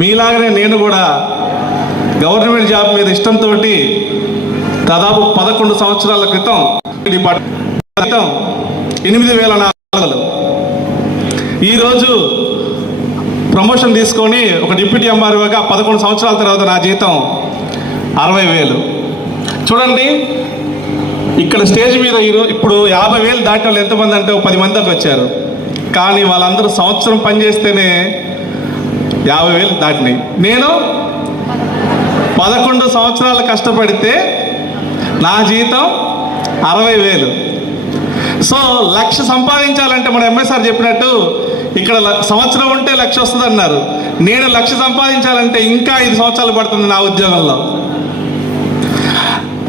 మీలాగనే నేను కూడా government job మీద ఇష్టంతో దాదాపు పదకొండు సంవత్సరాల క్రితం డిపార్ట్మెంట్ క్రితం ఎనిమిది వేల నాలుగు ఈరోజు ప్రమోషన్ తీసుకొని ఒక డిప్యూటీ ఎంఆర్ఓగా పదకొండు సంవత్సరాల తర్వాత నా జీతం అరవై వేలు. చూడండి ఇక్కడ స్టేజ్ మీద ఈరోజు ఇప్పుడు యాభై వేలు దాటిన వాళ్ళు ఎంతమంది అంటే పది మంది దాకా వచ్చారు. కానీ వాళ్ళందరూ సంవత్సరం పనిచేస్తేనే యాభై వేలు దాటినాయి. నేను పదకొండు సంవత్సరాలు కష్టపడితే నా జీతం అరవై వేలు. సో లక్ష సంపాదించాలంటే మన ఎంఎస్ఆర్ చెప్పినట్టు ఇక్కడ ల- సంవత్సరం ఉంటే లక్ష వస్తుంది అన్నారు నేను లక్ష సంపాదించాలంటే ఇంకా ఐదు సంవత్సరాలు పడుతుంది నా ఉద్యోగంలో.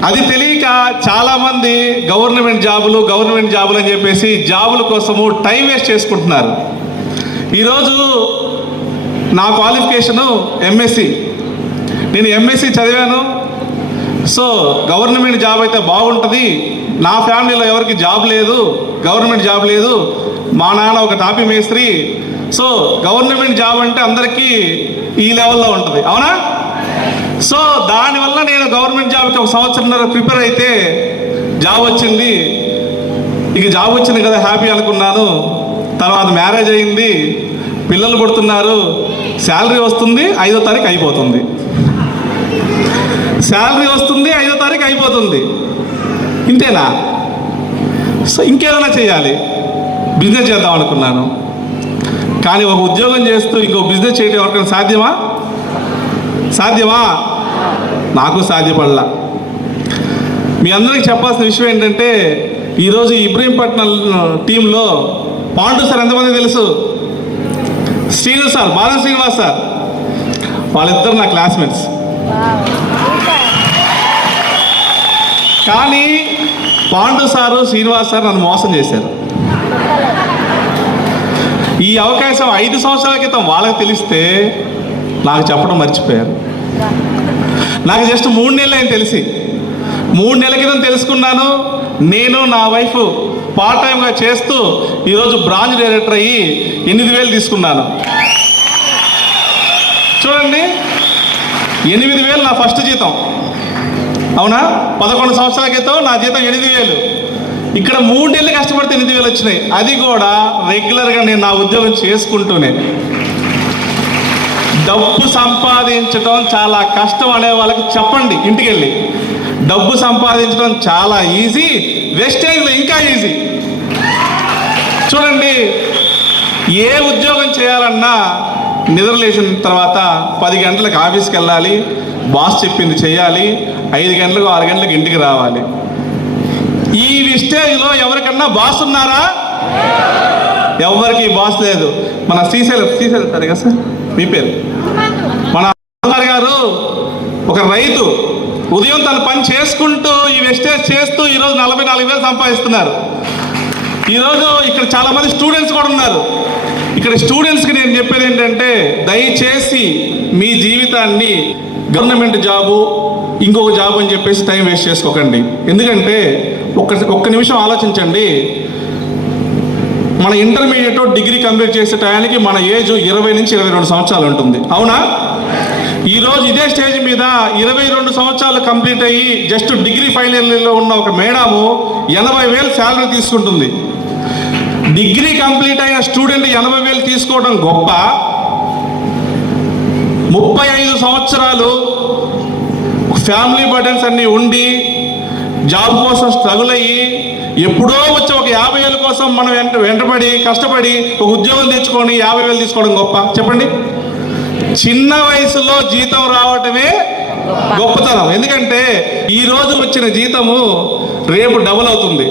అది తెలియక చాలామంది గవర్నమెంట్ జాబులు గవర్నమెంట్ జాబులు అని చెప్పేసి జాబుల కోసము టైం వేస్ట్ చేసుకుంటున్నారు. ఈరోజు నా క్వాలిఫికేషను ఎంఎస్సి నేను ఎంఎస్సి చదివాను. సో గవర్నమెంట్ జాబ్ అయితే బాగుంటుంది. నా ఫ్యామిలీలో ఎవరికి జాబ్ లేదు గవర్నమెంట్ జాబ్ లేదు. మా నాన్న ఒక టాపీ మేస్త్రి. సో గవర్నమెంట్ జాబ్ అంటే అందరికీ ఈ లెవెల్లో ఉంటుంది. అవునా? సో దానివల్ల నేను గవర్నమెంట్ జాబ్కి ఒక సంవత్సరంన్నర ప్రిపేర్ అయితే జాబ్ వచ్చింది. ఇక జాబ్ వచ్చింది కదా హ్యాపీ అనుకున్నాను. తర్వాత మ్యారేజ్ అయింది. పిల్లలు పుడుతున్నారు శాలరీ వస్తుంది ఐదో తారీఖు అయిపోతుంది. శాలరీ వస్తుంది ఐదో తారీఖు అయిపోతుంది. ఇంతేనా? సో ఇంకేదైనా చేయాలి. బిజినెస్ చేద్దాం అనుకున్నాను. కానీ ఒక ఉద్యోగం చేస్తూ ఇంకో బిజినెస్ చేయడం ఎవరికైనా సాధ్యమా? సాధ్యమా? నాకు సాధ్యపడలా. మీ అందరికి చెప్పాల్సిన విషయం ఏంటంటే ఈరోజు ఇబ్రహీంపట్నం టీంలో పాండు సార్ ఎంతమంది తెలుసు? Srinu sir Bala Srinivas sir. వాళ్ళిద్దరు నా క్లాస్మేట్స్. కానీ పాండు సారు శ్రీనివాస్ సార్ నన్ను మోసం చేశారు. ఈ అవకాశం ఐదు సంవత్సరాల క్రితం వాళ్ళకి తెలిస్తే నాకు చెప్పడం మర్చిపోయారు. నాకు జస్ట్ మూడు నెలలు అని తెలిసి మూడు నెలల క్రితం తెలుసుకున్నాను నేను నా వైఫ్ పార్ట్ టైంగా చేస్తూ ఈరోజు బ్రాంచ్ డైరెక్టర్ అయ్యి ఎనిమిది వేలు తీసుకున్నాను. చూడండి ఎనిమిది వేలు నా ఫస్ట్ జీతం. అవునా? పదకొండు సంవత్సరాల క్రితం నా జీతం ఎనిమిది వేలు. ఇక్కడ మూడు నెలలు కష్టపడితే ఎనిమిది వేలు వచ్చినాయి. అది కూడా రెగ్యులర్గా నేను నా ఉద్యోగం చేసుకుంటూనే. డబ్బు సంపాదించడం చాలా కష్టం అనే వాళ్ళకి చెప్పండి ఇంటికి వెళ్ళి డబ్బు సంపాదించడం చాలా ఈజీ. వెస్టేజ్లో ఇంకా ఈజీ చూడండి ఏ ఉద్యోగం చేయాలన్నా నిద్రలేసిన తర్వాత పది గంటలకు ఆఫీస్కి వెళ్ళాలి బాస్ చెప్పింది చేయాలి ఐదు గంటలకు ఆరు గంటలకు ఇంటికి రావాలి. ఈ విస్టేజ్లో ఎవరికన్నా బాస్ ఉన్నారా? ఎవరికి బాస్ లేదు. మన శ్రీశైలం శ్రీశైలం సరే కదా సార్? మీ పేరు? మన గారు ఒక రైతు. ఉదయం తన పని చేసుకుంటూ ఈ వెస్టేజ్ చేస్తూ ఈరోజు నలభై నాలుగు వేలు సంపాదిస్తున్నారు. ఈరోజు ఇక్కడ చాలా మంది స్టూడెంట్స్ కూడా ఉన్నారు. ఇక్కడ స్టూడెంట్స్కి నేను చెప్పేది ఏంటంటే దయచేసి మీ జీవితాన్ని గవర్నమెంట్ జాబు ఇంకొక జాబ్ అని చెప్పేసి టైం వేస్ట్ చేసుకోకండి. ఎందుకంటే ఒక్క ఒక్క నిమిషం ఆలోచించండి. మన ఇంటర్మీడియట్ డిగ్రీ కంప్లీట్ చేసే టయానికి మన ఏజ్ ఇరవై నుంచి ఇరవై రెండు సంవత్సరాలు ఉంటుంది. అవునా? ఈరోజు ఇదే స్టేజ్ మీద ఇరవై రెండు సంవత్సరాలు కంప్లీట్ అయ్యి జస్ట్ డిగ్రీ ఫైనల్ ఉన్న ఒక మేడము ఎనభై వేలు శాలరీ తీసుకుంటుంది. డిగ్రీ కంప్లీట్ అయిన స్టూడెంట్ ఎనభై వేలు తీసుకోవడం గొప్ప. ముప్పై ఐదు సంవత్సరాలు ఫ్యామిలీ బర్డన్స్ అన్నీ ఉండి జాబ్ కోసం స్ట్రగుల్ అయ్యి ఎప్పుడో వచ్చి ఒక యాభై వేల కోసం మనం వెంట వెంటబడి కష్టపడి ఒక ఉద్యోగం తెచ్చుకొని యాభై వేలు తీసుకోవడం గొప్ప. చెప్పండి. చిన్న వయసులో జీతం రావటమే గొప్పతనం. ఎందుకంటే ఈ రోజు వచ్చిన జీతము రేపు డబుల్ అవుతుంది.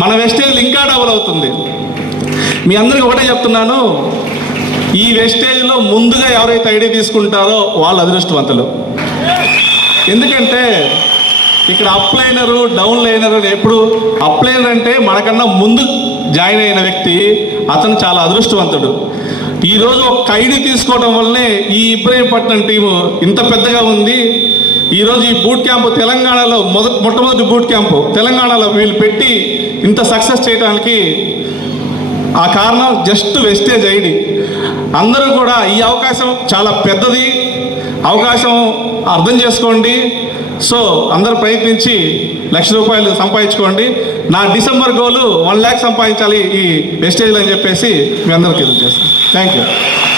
మన వెస్టేజ్ ఇంకా డబుల్ అవుతుంది. మీ అందరికి ఒకటే చెప్తున్నాను. ఈ వెస్టేజ్లో ముందుగా ఎవరైతే ఐడియా తీసుకుంటారో వాళ్ళు అదృష్టవంతులు. ఎందుకంటే ఇక్కడ అప్లైనరు డౌన్ లైనరు ఎప్పుడు అప్లైనర్ అంటే మనకన్నా ముందు జాయిన్ అయిన వ్యక్తి అతను చాలా అదృష్టవంతుడు. ఈరోజు ఒక ఐడి తీసుకోవడం వల్లనే ఈ ఇబ్రహీంపట్నం టీము ఇంత పెద్దగా ఉంది. ఈరోజు ఈ బూట్ క్యాంపు తెలంగాణలో మొదటి మొట్టమొదటి బూట్ క్యాంపు తెలంగాణలో వీళ్ళు పెట్టి ఇంత సక్సెస్ చేయడానికి ఆ కారణం జస్ట్ వెస్టేజ్ ఐడి అందరూ కూడా ఈ అవకాశం చాలా పెద్దది. అవకాశం అర్థం చేసుకోండి. సో అందరూ ప్రయత్నించి లక్ష రూపాయలు సంపాదించుకోండి. నా డిసెంబర్ గోలు వన్ ల్యాక్ సంపాదించాలి ఈ వెస్టేజ్లో అని చెప్పేసి మీ అందరికీ చేస్తాను Thank you.